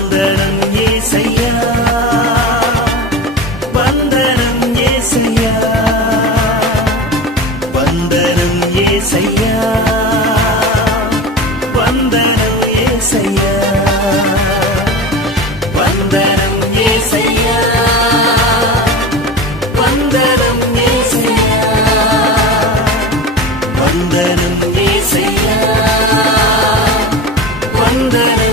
వందనం యేసయ్యా వందనం యేసయ్యా వందనం యేసయ్యా వందనం యేసయ్యా వందనం యేసయ్యా వందనం యేసయ్యా వందనం యేసయ్యా వందనం